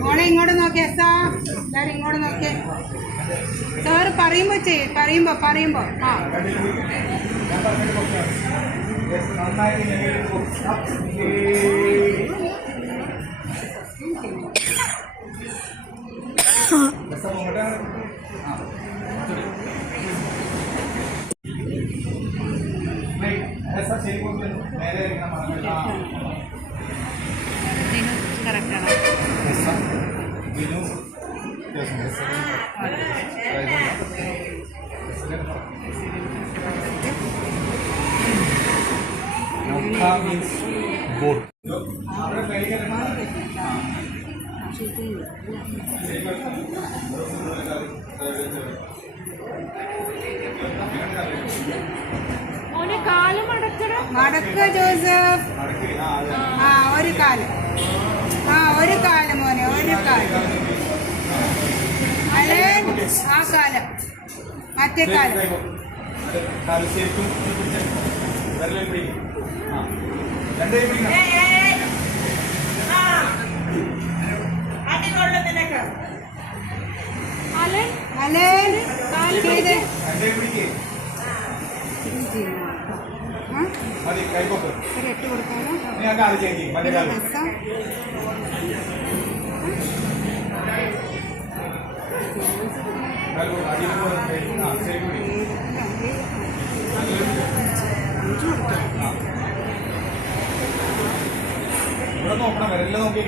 മോളെ ഇങ്ങോട്ട് നോക്കിയ സാർ, എല്ലാവരും ഇങ്ങോട്ട് നോക്കിയേ. സാറ് പറയുമ്പോ പറയുമ്പോ ആ കറക്റ്റാണ്. boat. മടക്ക ജോസഫ്. ആ ഒരു കാല്, ഒരു കാല് മോനെ, ഒരു കാല്. അല്ലേ ആ കാലം, മറ്റേ കാലം. നോക്കണം വരെല്ലാം നോക്കി